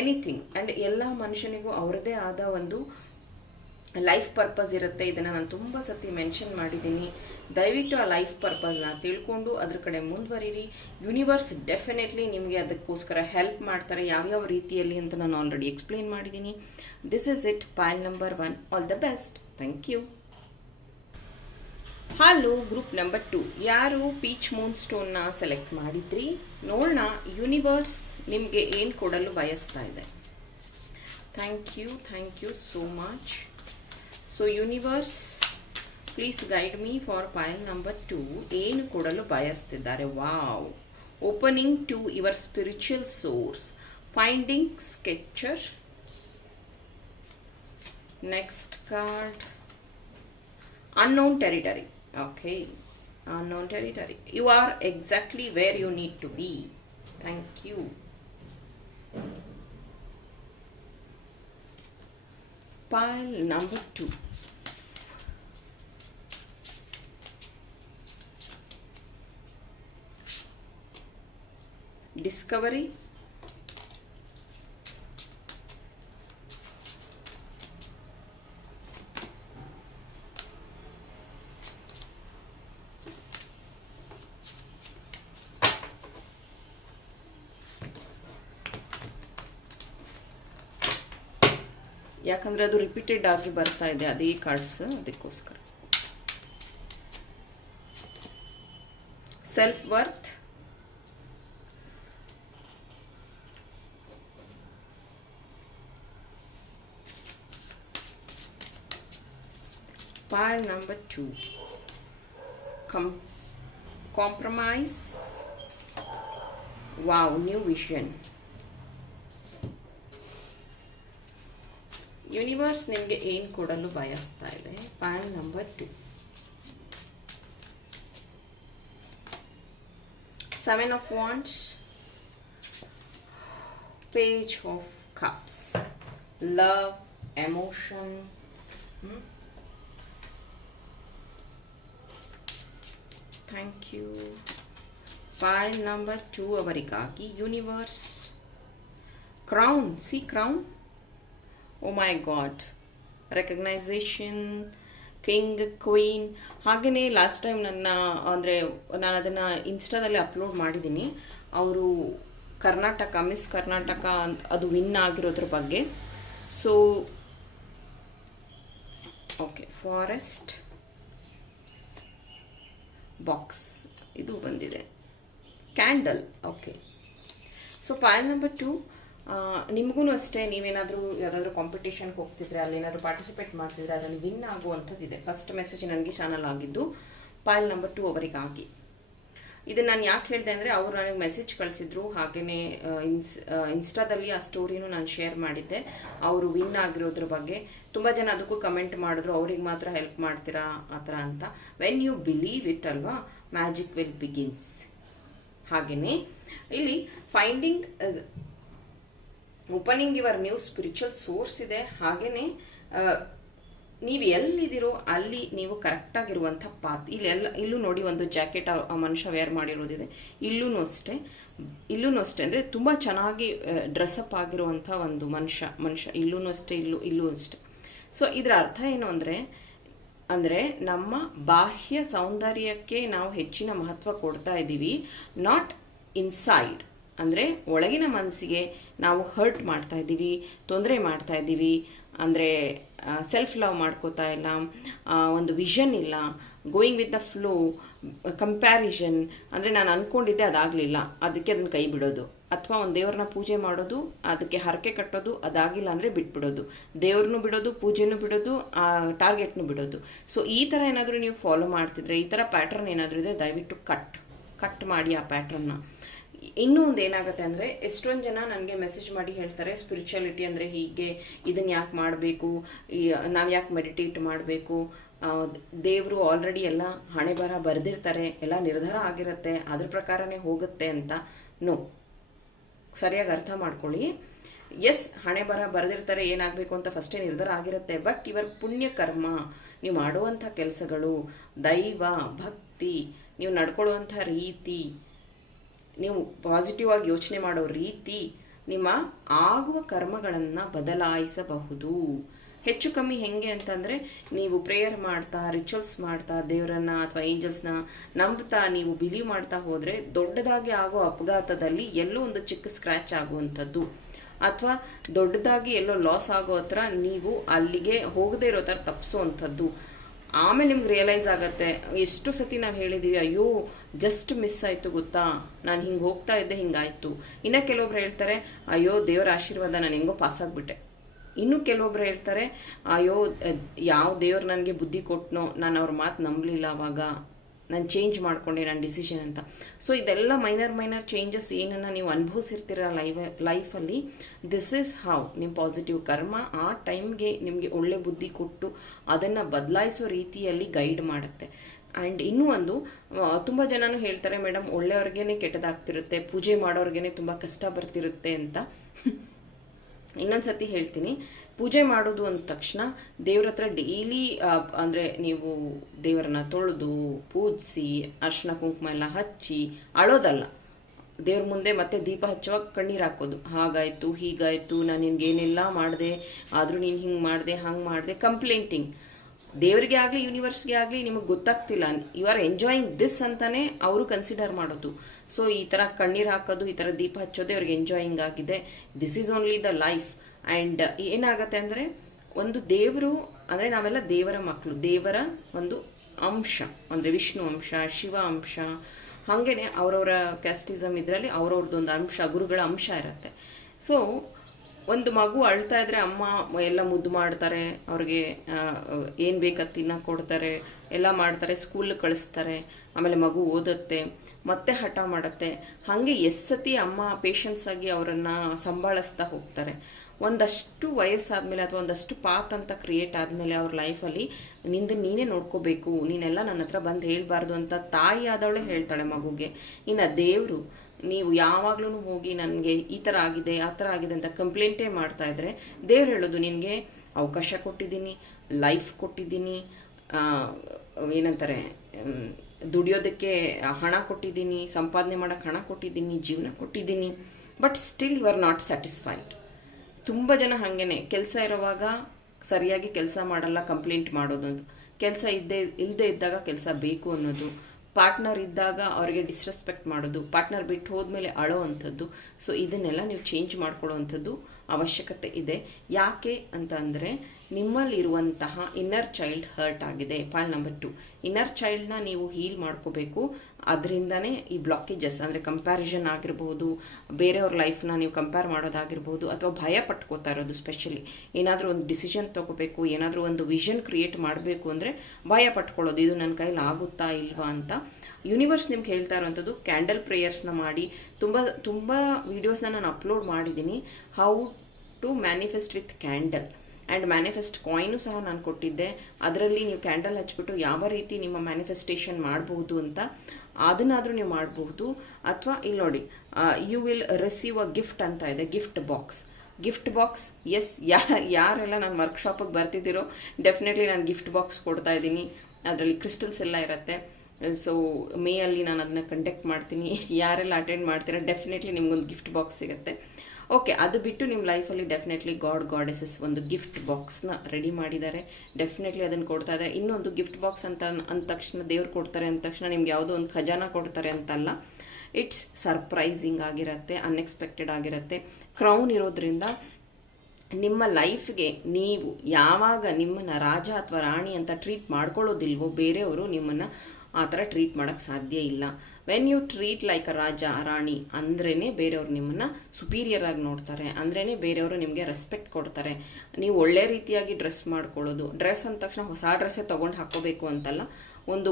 anything and ಎಲ್ಲ ಮನುಷ್ಯನಿಗೂ ಅವರದೇ ಆದ ಒಂದು ಲೈಫ್ ಪರ್ಪಸ್ ಇರುತ್ತೆ. ಇದನ್ನು ನಾನು ತುಂಬ ಸತಿ ಮೆನ್ಷನ್ ಮಾಡಿದ್ದೀನಿ. ದಯವಿಟ್ಟು ಆ ಲೈಫ್ ಪರ್ಪಸ್ನ ತಿಳ್ಕೊಂಡು ಅದ್ರ ಕಡೆ ಮುಂದುವರಿರಿ. ಯೂನಿವರ್ಸ್ ಡೆಫಿನೆಟ್ಲಿ ನಿಮಗೆ ಅದಕ್ಕೋಸ್ಕರ ಹೆಲ್ಪ್ ಮಾಡ್ತಾರೆ ಯಾವ್ಯಾವ ರೀತಿಯಲ್ಲಿ ಅಂತ ನಾನು ಆಲ್ರೆಡಿ ಎಕ್ಸ್ಪ್ಲೇನ್ ಮಾಡಿದ್ದೀನಿ. This is it pile number one all the best thank you hello, group number two. ಯಾರು ಪೀಚ್ ಮೂನ್ ಸ್ಟೋನ್ನ ಸೆಲೆಕ್ಟ್ ಮಾಡಿದ್ರಿ? ನೋಡೋಣ, ಯೂನಿವರ್ಸ್ ನಿಮಗೆ ಏನು ಕೊಡಲು ಬಯಸ್ತಾ ಇದೆ. Thank you thank you so much. So universe, please guide me for pile number two. ಏನು ಕೊಡಲು ಬಯಸ್ತಿದ್ದಾರೆ? Wow. Opening to your spiritual source. Finding sketcher. Next card. Unknown territory. Okay. Unknown territory. You are exactly where you need to be. Thank you. Pile number two. Discovery ಯಾಕಂದ್ರೆ ಅದು ರಿಪೀಟೆಡ್ ಆಗಿ ಬರ್ತಾ ಇದೆ ಅದೇ ಕಾರ್ಡ್ಸ್ ಅದಕ್ಕೋಸ್ಕರ self worth pile number two Com- compromise wow new vision universe ನಿಮಗೆ ಏನು ಕೊಡಲು ಬಯಸ್ತಾ ಇದೆ pile number two seven of wands page of cups love emotion thank you pile number two ಅವರಿಗಾಗಿ universe crown see crown oh my god recognition king queen ಹಾಗೆಯೇ ಲಾಸ್ಟ್ ಟೈಮ್ ನನ್ನ, ಅಂದರೆ ನಾನು ಅದನ್ನು ಇನ್ಸ್ಟಾದಲ್ಲಿ ಅಪ್ಲೋಡ್ ಮಾಡಿದ್ದೀನಿ ಅವರು ಕರ್ನಾಟಕ ಮಿಸ್ ಕರ್ನಾಟಕ ಅದು ವಿನ್ ಆಗಿರೋದ್ರ ಬಗ್ಗೆ. ಸೊ ಓಕೆ ಫಾರೆಸ್ಟ್ ಬಾಕ್ಸ್ ಇದು ಬಂದಿದೆ. Candle okay so pile number two ನಿಮಗೂ ಅಷ್ಟೇ, ನೀವೇನಾದರೂ ಯಾವುದಾದ್ರೂ ಕಾಂಪಿಟೇಷನ್ಗೆ ಹೋಗ್ತಿದ್ರೆ ಅಲ್ಲೇನಾದರೂ ಪಾರ್ಟಿಸಿಪೇಟ್ ಮಾಡ್ತಿದ್ರೆ, ಅದರಲ್ಲಿ ವಿನ್ ಆಗುವಂಥದ್ದಿದೆ. ಫಸ್ಟ್ ಮೆಸೇಜ್ ನನಗೆ ಚಾನಲ್ ಆಗಿದ್ದು ಫೈಲ್ ನಂಬರ್ ಟು ಅವರಿಗಾಗಿ. ಇದನ್ನು ನಾನು ಯಾಕೆ ಹೇಳಿದೆ ಅಂದರೆ, ಅವರು ನನಗೆ ಮೆಸೇಜ್ ಕಳಿಸಿದ್ರು ಹಾಗೆಯೇ ಇನ್ಸ್ ಇನ್ಸ್ಟಾದಲ್ಲಿ ಆ ಸ್ಟೋರಿನೂ ನಾನು ಶೇರ್ ಮಾಡಿದ್ದೆ. ಅವರು ವಿನ್ ಆಗಿರೋದ್ರ ಬಗ್ಗೆ. ತುಂಬ ಜನ ಅದಕ್ಕೂ ಕಮೆಂಟ್ ಮಾಡಿದ್ರು, ಅವ್ರಿಗೆ ಮಾತ್ರ ಹೆಲ್ಪ್ ಮಾಡ್ತೀರಾ, ಆ ಥರ ಅಂತ. ವೆನ್ ಯು ಬಿಲೀವ್ ಇಟ್ ಅಲ್ವಾ ಮ್ಯಾಜಿಕ್ ವಿಲ್ ಬಿಗಿನ್ಸ್ ಹಾಗೆಯೇ ಇಲ್ಲಿ finding opening your new spiritual source ಇದೆ. ಹಾಗೆಯೇ ನೀವು ಎಲ್ಲಿದ್ದೀರೋ ಅಲ್ಲಿ ನೀವು ಕರೆಕ್ಟಾಗಿರುವಂಥ ಪಾತ್ ಇಲ್ಲಿ ಎಲ್ಲ, ಇಲ್ಲೂ ನೋಡಿ ಒಂದು ಜಾಕೆಟ್ ಆ ಮನುಷ್ಯ ವೇರ್ ಮಾಡಿರೋದಿದೆ. ಇಲ್ಲೂ ಅಷ್ಟೇ. ಇಲ್ಲೂ ಅಷ್ಟೇ ಅಂದರೆ ತುಂಬ ಚೆನ್ನಾಗಿ ಡ್ರೆಸ್ಅಪ್ ಆಗಿರುವಂಥ ಒಂದು ಮನುಷ್ಯ ಮನುಷ್ಯ. ಇಲ್ಲೂ ಅಷ್ಟೇ, ಇಲ್ಲೂ ಇಲ್ಲೂ ಅಷ್ಟೇ. ಸೊ ಇದರ ಅರ್ಥ ಏನು ಅಂದರೆ ಅಂದರೆ ನಮ್ಮ ಬಾಹ್ಯ ಸೌಂದರ್ಯಕ್ಕೆ ನಾವು ಹೆಚ್ಚಿನ ಮಹತ್ವ ಕೊಡ್ತಾ ಇದ್ದೀವಿ. ನಾಟ್ ಇನ್ಸೈಡ್ ಅಂದರೆ ಒಳಗಿನ ಮನಸ್ಸಿಗೆ ನಾವು ಹರ್ಟ್ ಮಾಡ್ತಾ ಇದ್ದೀವಿ, ತೊಂದರೆ ಮಾಡ್ತಾ ಇದ್ದೀವಿ, ಅಂದರೆ ಸೆಲ್ಫ್ ಲವ್ ಮಾಡ್ಕೋತಾ ಇಲ್ಲ ಒಂದು ವಿಷನ್ ಇಲ್ಲ going with the flow comparison ಅಂದರೆ ನಾನು ಅಂದ್ಕೊಂಡಿದ್ದೆ ಅದಾಗಲಿಲ್ಲ. ಅದಕ್ಕೆ ಅದನ್ನು ಕೈ ಬಿಡೋದು. ಅಥವಾ ಒಂದು ದೇವ್ರನ್ನ ಪೂಜೆ ಮಾಡೋದು, ಅದಕ್ಕೆ ಹರಕೆ ಕಟ್ಟೋದು, ಅದಾಗಿಲ್ಲ ಅಂದರೆ ಬಿಟ್ಬಿಡೋದು. ದೇವ್ರನ್ನೂ ಬಿಡೋದು, ಪೂಜೆನೂ ಬಿಡೋದು, ಆ ಟಾರ್ಗೆಟ್ನೂ ಬಿಡೋದು. ಸೊ ಈ ಥರ ಏನಾದರೂ ನೀವು ಫಾಲೋ ಮಾಡ್ತಿದ್ರೆ, ಈ ಥರ ಪ್ಯಾಟರ್ನ್ ಏನಾದರೂ ಇದೆ, ದಯವಿಟ್ಟು ಕಟ್ ಕಟ್ ಮಾಡಿ ಆ ಪ್ಯಾಟ್ರನ್ನ ಇನ್ನೂ ಒಂದು ಏನಾಗುತ್ತೆ ಅಂದರೆ, ಎಷ್ಟೊಂದು ಜನ ನನಗೆ ಮೆಸೇಜ್ ಮಾಡಿ ಹೇಳ್ತಾರೆ ಸ್ಪಿರಿಚುಯಾಲಿಟಿ ಅಂದರೆ ಹೀಗೆ ಇದನ್ನು ಯಾಕೆ ಮಾಡಬೇಕು? ನಾವು ಯಾಕೆ ಮೆಡಿಟೇಟ್ ಮಾಡಬೇಕು? ದೇವರು ಆಲ್ರೆಡಿ ಎಲ್ಲ ಹಣೆ ಬರ ಬರೆದಿರ್ತಾರೆ, ಎಲ್ಲ ನಿರ್ಧಾರ ಆಗಿರುತ್ತೆ, ಅದ್ರ ಪ್ರಕಾರನೇ ಹೋಗುತ್ತೆ ಅಂತ. ನೋ ಸರಿಯಾಗಿ ಅರ್ಥ ಮಾಡ್ಕೊಳ್ಳಿ. ಎಸ್ ಹಣೆ ಬರ ಬರೆದಿರ್ತಾರೆ, ಏನಾಗಬೇಕು ಅಂತ ಫಸ್ಟೇ ನಿರ್ಧಾರ ಆಗಿರುತ್ತೆ ಬಟ್ ಇವರ ಪುಣ್ಯ ಕರ್ಮ, ನೀವು ಮಾಡುವಂಥ ಕೆಲಸಗಳು, ದೈವ, ಭಕ್ತಿ, ನೀವು ನಡ್ಕೊಳ್ಳುವಂಥ ರೀತಿ ನೀವು ಪಾಸಿಟಿವ್ ಆಗಿ ಯೋಚನೆ ಮಾಡೋ ರೀತಿ ನಿಮ್ಮ ಆಗುವ ಕರ್ಮಗಳನ್ನು ಬದಲಾಯಿಸಬಹುದು. ಹೆಚ್ಚು ಕಮ್ಮಿ ಹೆಂಗೆ ಅಂತಂದರೆ ನೀವು ಪ್ರೇಯರ್ ಮಾಡ್ತಾ ರಿಚುವಲ್ಸ್ ಮಾಡ್ತಾ, ದೇವರನ್ನ ಅಥವಾ ಏಂಜಲ್ಸ್ನ ನಂಬ್ತಾ, ನೀವು ಬಿಲೀವ್ ಮಾಡ್ತಾ ಹೋದರೆ ದೊಡ್ಡದಾಗಿ ಆಗೋ ಅಪಘಾತದಲ್ಲಿ ಎಲ್ಲೋ ಒಂದು ಚಿಕ್ಕ ಸ್ಕ್ರ್ಯಾಚ್ ಆಗುವಂಥದ್ದು. ಅಥವಾ ದೊಡ್ಡದಾಗಿ ಎಲ್ಲೋ ಲಾಸ್ ಆಗೋ ಹತ್ರ ನೀವು ಅಲ್ಲಿಗೆ ಹೋಗದೇ ಇರೋ ಥರ ತಪ್ಪಿಸೋವಂಥದ್ದು ಆಮೇಲೆ ನಿಮ್ಗೆ ರಿಯಲೈಸ್ ಆಗುತ್ತೆ. ಎಷ್ಟು ಸತಿ ನಾವು ಹೇಳಿದ್ದೀವಿ ಅಯ್ಯೋ ಜಸ್ಟ್ ಮಿಸ್ ಆಯಿತು ಗೊತ್ತಾ? ನಾನು ಹಿಂಗೆ ಹೋಗ್ತಾ ಇದ್ದೆ ಹಿಂಗಾಯಿತು ಇನ್ನು ಕೆಲವೊಬ್ರು ಹೇಳ್ತಾರೆ, ಅಯ್ಯೋ, ದೇವರ ಆಶೀರ್ವಾದ ನಾನು ಹೆಂಗೋ ಪಾಸ್ ಆಗಿಬಿಟ್ಟೆ. ಇನ್ನು ಕೆಲವೊಬ್ರು ಹೇಳ್ತಾರೆ, ಅಯ್ಯೋ ಯಾವ ದೇವ್ರು ನನಗೆ ಬುದ್ಧಿ ಕೊಟ್ಟನೋ ನಾನು ಅವ್ರ ಮಾತು ನಂಬಲಿಲ್ಲ ಅವಾಗ. ನಾನು ಚೇಂಜ್ ಮಾಡಿಕೊಂಡೆ ನನ್ನ ಡಿಸಿಷನ್ ಅಂತ. ಸೊ ಇದೆಲ್ಲ ಮೈನರ್ ಮೈನರ್ ಚೇಂಜಸ್ ಏನನ್ನು ನೀವು ಅನುಭವಿಸಿರ್ತೀರ ಲೈಫ್ ಲೈಫಲ್ಲಿ ದಿಸ್ ಈಸ್ ಹೌ ನಿಮ್ಮ ಪಾಸಿಟಿವ್ ಕರ್ಮ ಆ ಟೈಮ್ಗೆ ನಿಮಗೆ ಒಳ್ಳೆ ಬುದ್ಧಿ ಕೊಟ್ಟು ಅದನ್ನು ಬದಲಾಯಿಸೋ ರೀತಿಯಲ್ಲಿ ಗೈಡ್ ಮಾಡುತ್ತೆ. ಆ್ಯಂಡ್ ಇನ್ನೂ ಒಂದು ತುಂಬ ಜನನು ಹೇಳ್ತಾರೆ ಮೇಡಮ್ ಒಳ್ಳೆಯವ್ರಿಗೇ ಕೆಟ್ಟದಾಗ್ತಿರುತ್ತೆ, ಪೂಜೆ ಮಾಡೋರ್ಗೇ ತುಂಬ ಕಷ್ಟ ಬರ್ತಿರುತ್ತೆ ಅಂತ. ಇನ್ನೊಂದು ಸತಿ ಹೇಳ್ತೀನಿ ಪೂಜೆ ಮಾಡೋದು ಅಂದ ತಕ್ಷಣ ದೇವ್ರ ಹತ್ರ ಡೈಲಿ ಅಂದರೆ ನೀವು ದೇವರನ್ನ ತೊಳೆದು ಪೂಜಿಸಿ ಅರ್ಶಿನ ಕುಂಕುಮ ಎಲ್ಲ ಹಚ್ಚಿ, ಅಳೋದಲ್ಲ. ದೇವ್ರ ಮುಂದೆ ಮತ್ತೆ ದೀಪ ಹಚ್ಚುವಾಗ ಕಣ್ಣೀರು ಹಾಕೋದು. ಹಾಗಾಯಿತು, ಹೀಗಾಯಿತು, ನಾನು ನಿನ್ಗೆ ಏನೆಲ್ಲ ಮಾಡಿದೆ, ಆದರೂ ನೀನು ಹಿಂಗೆ ಮಾಡಿದೆ, ಹಂಗೆ ಮಾಡಿದೆ ಕಂಪ್ಲೇಂಟಿಂಗ್ ದೇವರಿಗೆ ಆಗಲಿ ಯೂನಿವರ್ಸ್ಗೆ ಆಗಲಿ ನಿಮಗೆ ಗೊತ್ತಾಗ್ತಿಲ್ಲ. ಯು ಆರ್ ಎಂಜಾಯಿಂಗ್ ದಿಸ್ ಅಂತಾನೆ ಅವರು ಕನ್ಸಿಡರ್ ಮಾಡೋದು. ಸೊ ಈ ಥರ ಕಣ್ಣೀರು ಹಾಕೋದು, ಈ ಥರ ದೀಪ ಹಚ್ಚೋದೇ ಅವ್ರಿಗೆ ಎಂಜಾಯಿಂಗ್ ಆಗಿದೆ. This is only the life and ಏನಾಗತ್ತೆ ಅಂದರೆ, ಒಂದು ದೇವರು, ಅಂದರೆ ನಾವೆಲ್ಲ ದೇವರ ಮಕ್ಕಳು ದೇವರ ಒಂದು ಅಂಶ, ಅಂದರೆ ವಿಷ್ಣು ಅಂಶ, ಶಿವ ಅಂಶ. ಹಾಗೇನೆ ಅವರವರ ಕ್ಯಾಸ್ಟಿಸಮ್ ಇದರಲ್ಲಿ ಅವ್ರವ್ರದ್ದೊಂದು ಅಂಶ, ಗುರುಗಳ ಅಂಶ ಇರುತ್ತೆ. ಸೊ ಒಂದು ಮಗು ಅಳ್ತಾ ಇದ್ರೆ ಅಮ್ಮ ಎಲ್ಲ ಮುದ್ದು ಮಾಡ್ತಾರೆ, ಅವ್ರಿಗೆ ಏನು ಬೇಕಾದ ತಿನ್ನ ಕೊಡ್ತಾರೆ, ಎಲ್ಲ ಮಾಡ್ತಾರೆ ಸ್ಕೂಲ್ ಕಳಿಸ್ತಾರೆ, ಆಮೇಲೆ ಮಗು ಓದುತ್ತೆ, ಮತ್ತೆ ಹಠ ಮಾಡುತ್ತೆ. ಹಾಗೆ ಎಸ್ ಸತಿ ಅಮ್ಮ ಪೇಷನ್ಸ್ ಆಗಿ ಅವರನ್ನು ಸಂಭಾಳಿಸ್ತಾ ಹೋಗ್ತಾರೆ. ಒಂದಷ್ಟು ವಯಸ್ಸಾದಮೇಲೆ ಅಥವಾ ಒಂದಷ್ಟು ಪಾತ್ ಅಂತ ಕ್ರಿಯೇಟ್ ಆದಮೇಲೆ ಅವ್ರ ಲೈಫಲ್ಲಿ ನಿಂದ ನೀನೇ ನೋಡ್ಕೋಬೇಕು, ನೀನೆಲ್ಲ ನನ್ನ ಹತ್ರ ಬಂದು ಹೇಳಬಾರ್ದು ಅಂತ ತಾಯಿ ಆದವಳೆ ಹೇಳ್ತಾಳೆ ಮಗುಗೆ. ಇನ್ನು ದೇವರು, ನೀವು ಯಾವಾಗ್ಲೂ ಹೋಗಿ ನನಗೆ ಈ ಥರ ಆಗಿದೆ, ಆ ಥರ ಆಗಿದೆ ಅಂತ ಕಂಪ್ಲೇಂಟೇ ಮಾಡ್ತಾ ಇದ್ರೆ, ದೇವ್ರು ಹೇಳೋದು, ನಿನಗೆ ಅವಕಾಶ ಕೊಟ್ಟಿದ್ದೀನಿ ಲೈಫ್ ಕೊಟ್ಟಿದ್ದೀನಿ ಏನಂತಾರೆ ದುಡಿಯೋದಕ್ಕೆ ಹಣ ಕೊಟ್ಟಿದ್ದೀನಿ, ಸಂಪಾದನೆ ಮಾಡೋಕ್ಕೆ ಹಣ ಕೊಟ್ಟಿದ್ದೀನಿ, ಜೀವನ ಕೊಟ್ಟಿದ್ದೀನಿ but still you are not satisfied ತುಂಬ ಜನ ಹಾಗೇನೆ. ಕೆಲಸ ಇರುವಾಗ ಸರಿಯಾಗಿ ಕೆಲಸ ಮಾಡಲ್ಲ ಕಂಪ್ಲೇಂಟ್ ಮಾಡೋದು. ಕೆಲಸ ಇದ್ದೇ ಇಲ್ಲದೆ ಇದ್ದಾಗ ಕೆಲಸ ಬೇಕು ಅನ್ನೋದು. ಪಾರ್ಟ್ನರ್ ಇದ್ದಾಗ ಅವರಿಗೆ ಡಿಸ್ರೆಸ್ಪೆಕ್ಟ್ ಮಾಡೋದು. ಪಾರ್ಟ್ನರ್ ಬಿಟ್ಟು ಹೋದ್ಮೇಲೆ ಅಳೋ ಅಂಥದ್ದು. ಸೊ ಇದನ್ನೆಲ್ಲ ನೀವು ಚೇಂಜ್ ಮಾಡ್ಕೊಳ್ಳೋ ಅಂಥದ್ದು ಅವಶ್ಯಕತೆ ಇದೆ. ಯಾಕೆ ಅಂತ ಅಂದರೆ ನಿಮ್ಮಲ್ಲಿರುವಂತಹ ಇನ್ನರ್ ಚೈಲ್ಡ್ ಹರ್ಟ್ ಆಗಿದೆ. ಪಾಯಿಂಟ್ ನಂಬರ್ ಟು ಇನ್ನರ್ ಚೈಲ್ಡ್ನ ನೀವು ಹೀಲ್ ಮಾಡ್ಕೋಬೇಕು. ಅದರಿಂದನೇ ಈ ಬ್ಲಾಕೇಜಸ್ ಅಂದರೆ ಕಂಪ್ಯಾರಿಸನ್ ಆಗಿರ್ಬೋದು, ಬೇರೆಯವ್ರ ಲೈಫ್ನ ನೀವು ಕಂಪೇರ್ ಮಾಡೋದಾಗಿರ್ಬೋದು, ಅಥವಾ ಭಯ ಪಟ್ಕೋತಾ ಇರೋದು ಸ್ಪೆಷಲಿ ಏನಾದರೂ ಒಂದು ಡಿಸಿಷನ್ ತೊಗೋಬೇಕು, ಏನಾದರೂ ಒಂದು ವಿಷನ್ ಕ್ರಿಯೇಟ್ ಮಾಡಬೇಕು ಅಂದರೆ ಭಯ ಪಟ್ಕೊಳ್ಳೋದು. ಇದು ನನ್ನ ಕೈಲಿ ಆಗುತ್ತಾ ಇಲ್ವಾ ಅಂತ. ಯೂನಿವರ್ಸ್ ನಿಮ್ಗೆ ಹೇಳ್ತಾ ಇರೋವಂಥದ್ದು ಕ್ಯಾಂಡಲ್ ಪ್ರೇಯರ್ಸ್ನ ಮಾಡಿ. ತುಂಬ ತುಂಬ ವೀಡಿಯೋಸ್ನ ನಾನು ಅಪ್ಲೋಡ್ ಮಾಡಿದ್ದೀನಿ. How to manifest with candle and manifest coin ಸಹ ನಾನು ಕೊಟ್ಟಿದ್ದೆ. ಅದರಲ್ಲಿ ನೀವು ಕ್ಯಾಂಡಲ್ ಹಚ್ಬಿಟ್ಟು ಯಾವ ರೀತಿ ನಿಮ್ಮ ಮ್ಯಾನಿಫೆಸ್ಟೇಷನ್ ಮಾಡಬಹುದು ಅಂತ, ಅದನ್ನಾದರೂ ನೀವು ಮಾಡಬಹುದು. ಅಥವಾ ಇಲ್ಲಿ ನೋಡಿ you will receive a gift ಅಂತ ಇದೆ gift box gift box yes ya, ಯಾರೆಲ್ಲ ನಾನು ವರ್ಕ್ಶಾಪಿಗೆ ಬರ್ತಿದ್ದೀರೋ ಡೆಫಿನೆಟ್ಲಿ ನಾನು ಗಿಫ್ಟ್ ಬಾಕ್ಸ್ ಕೊಡ್ತಾ ಇದ್ದೀನಿ. ಅದರಲ್ಲಿ ಕ್ರಿಸ್ಟಲ್ಸ್ ಎಲ್ಲ ಇರುತ್ತೆ. ಸೊ ಮೇಯಲ್ಲಿ ನಾನು ಅದನ್ನ ಕಂಡಕ್ಟ್ ಮಾಡ್ತೀನಿ. ಯಾರೆಲ್ಲ ಅಟೆಂಡ್ ಮಾಡ್ತೀರಾ ಡೆಫಿನೆಟ್ಲಿ ನಿಮ್ಗೊಂದು ಗಿಫ್ಟ್ ಬಾಕ್ಸ್ ಸಿಗುತ್ತೆ. ಓಕೆ ಅದು ಬಿಟ್ಟು ನಿಮ್ಮ ಲೈಫಲ್ಲಿ ಡೆಫಿನೆಟ್ಲಿ ಗಾಡ್ ಗಾಡೆಸಸ್ ಒಂದು ಗಿಫ್ಟ್ ಬಾಕ್ಸ್ನ ರೆಡಿ ಮಾಡಿದ್ದಾರೆ. ಡೆಫಿನೆಟ್ಲಿ ಅದನ್ನು ಕೊಡ್ತಾ ಇದ್ದಾರೆ. ಇನ್ನೊಂದು ಗಿಫ್ಟ್ ಬಾಕ್ಸ್ ಅಂತ ಅಂದ ತಕ್ಷಣ ದೇವ್ರು ಕೊಡ್ತಾರೆ ಅಂದ ತಕ್ಷಣ ನಿಮ್ಗೆ ಯಾವುದೋ ಒಂದು ಖಜಾನ ಕೊಡ್ತಾರೆ ಅಂತಲ್ಲ ಇಟ್ಸ್ ಸರ್ಪ್ರೈಸಿಂಗ್ ಆಗಿರುತ್ತೆ ಅನ್ಎಕ್ಸ್ಪೆಕ್ಟೆಡ್ ಆಗಿರುತ್ತೆ. ಕ್ರೌನ್ ಇರೋದ್ರಿಂದ ನಿಮ್ಮ ಲೈಫ್ಗೆ ನೀವು ಯಾವಾಗ ನಿಮ್ಮನ್ನು ರಾಜ ಅಥವಾ ರಾಣಿ ಅಂತ ಟ್ರೀಟ್ ಮಾಡ್ಕೊಳ್ಳೋದಿಲ್ವೋ ಬೇರೆಯವರು ನಿಮ್ಮನ್ನು ಆ ಥರ ಟ್ರೀಟ್ ಮಾಡೋಕ್ಕೆ ಸಾಧ್ಯ ಇಲ್ಲ. When you treat like a raja rani ಅಂದ್ರೇ ಬೇರೆಯವರು ನಿಮ್ಮನ್ನು ಸುಪೀರಿಯರ್ ಆಗಿ ನೋಡ್ತಾರೆ. ಅಂದ್ರೇ ಬೇರೆಯವರು ನಿಮಗೆ ರೆಸ್ಪೆಕ್ಟ್ ಕೊಡ್ತಾರೆ. ನೀವು ಒಳ್ಳೆ ರೀತಿಯಾಗಿ ಡ್ರೆಸ್ ಮಾಡ್ಕೊಳ್ಳೋದು. ಡ್ರೆಸ್ ಅಂದ ತಕ್ಷಣ ಹೊಸ ಡ್ರೆಸ್ಸೇ ತೊಗೊಂಡು ಹಾಕೋಬೇಕು ಅಂತಲ್ಲ, ಒಂದು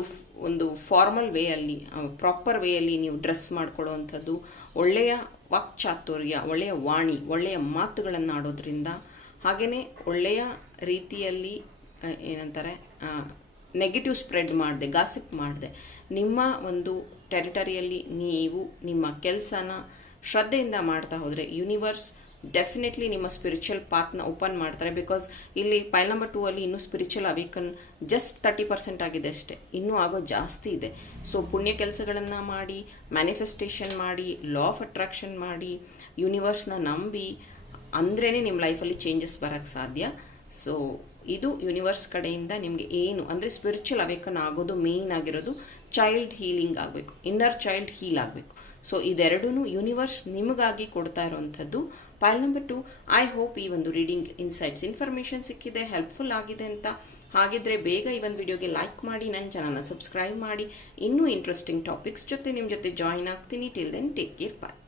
ಒಂದು ಫಾರ್ಮಲ್ ವೇಯಲ್ಲಿ ಪ್ರಾಪರ್ ವೇಯಲ್ಲಿ ನೀವು ಡ್ರೆಸ್ ಮಾಡ್ಕೊಳ್ಳೋವಂಥದ್ದು ಒಳ್ಳೆಯ ವಾಕ್ಚಾತುರ್ಯ, ಒಳ್ಳೆಯ ವಾಣಿ, ಒಳ್ಳೆಯ ಮಾತುಗಳನ್ನು ಆಡೋದ್ರಿಂದ ಹಾಗೆಯೇ ಒಳ್ಳೆಯ ರೀತಿಯಲ್ಲಿ ಏನಂತಾರೆ ನೆಗೆಟಿವ್ ಸ್ಪ್ರೆಡ್ ಮಾಡಿದೆ ಗಾಸಿಪ್ ಮಾಡಿದೆ. ನಿಮ್ಮ ಒಂದು ಟೆರಿಟರಿಯಲ್ಲಿ ನೀವು ನಿಮ್ಮ ಕೆಲಸನ ಶ್ರದ್ಧೆಯಿಂದ ಮಾಡ್ತಾ ಹೋದರೆ ಯೂನಿವರ್ಸ್ ಡೆಫಿನೆಟ್ಲಿ ನಿಮ್ಮ ಸ್ಪಿರಿಚುವಲ್ ಪಾತ್ನ ಓಪನ್ ಮಾಡ್ತಾರೆ. ಬಿಕಾಸ್ ಇಲ್ಲಿ ಪೈಲ್ ನಂಬರ್ ಟೂ ಅಲ್ಲಿ ಇನ್ನೂ spiritual awaken just thirty percent ಆಗಿದೆ ಅಷ್ಟೇ. ಇನ್ನೂ ಆಗೋ ಜಾಸ್ತಿ ಇದೆ. ಸೊ ಪುಣ್ಯ ಕೆಲಸಗಳನ್ನು ಮಾಡಿ ಮ್ಯಾನಿಫೆಸ್ಟೇಷನ್ ಮಾಡಿ ಲಾ ಆಫ್ ಅಟ್ರಾಕ್ಷನ್ ಮಾಡಿ ಯೂನಿವರ್ಸ್ನ ನಂಬಿ ಅಂದ್ರೇ ನಿಮ್ಮ ಲೈಫಲ್ಲಿ ಚೇಂಜಸ್ ಬರೋಕ್ಕೆ ಸಾಧ್ಯ. ಸೊ ಇದು ಯೂನಿವರ್ಸ್ ಕಡೆಯಿಂದ ನಿಮಗೆ ಏನು, ಅಂದರೆ ಸ್ಪಿರಿಚುವಲ್ ಅವೇಕನ್ ಆಗೋದು ಮೇಯ್ನ್ ಆಗಿರೋದು ಚೈಲ್ಡ್ ಹೀಲಿಂಗ್ ಆಗಬೇಕು ಇನ್ನರ್ ಚೈಲ್ಡ್ ಹೀಲ್ ಆಗಬೇಕು. ಸೊ ಇದೆರಡೂ ಯೂನಿವರ್ಸ್ ನಿಮಗಾಗಿ ಕೊಡ್ತಾ ಇರೋವಂಥದ್ದು. Pile number two I hope ಈ ಒಂದು ರೀಡಿಂಗ್ ಇನ್ಸೈಟ್ಸ್ ಇನ್ಫಾರ್ಮೇಷನ್ ಸಿಕ್ಕಿದೆ ಹೆಲ್ಪ್ಫುಲ್ ಆಗಿದೆ ಅಂತ. ಹಾಗಿದ್ರೆ ಬೇಗ ಈ ಒಂದು ವಿಡಿಯೋಗೆ ಲೈಕ್ ಮಾಡಿ, ನನ್ನ ಚಾನಲ್ನ ಸಬ್ಸ್ಕ್ರೈಬ್ ಮಾಡಿ. ಇನ್ನೂ ಇಂಟ್ರೆಸ್ಟಿಂಗ್ ಟಾಪಿಕ್ಸ್ ಜೊತೆ ನಿಮ್ಮ ಜೊತೆ ಜಾಯಿನ್ ಆಗ್ತೀನಿ. Till then take care bye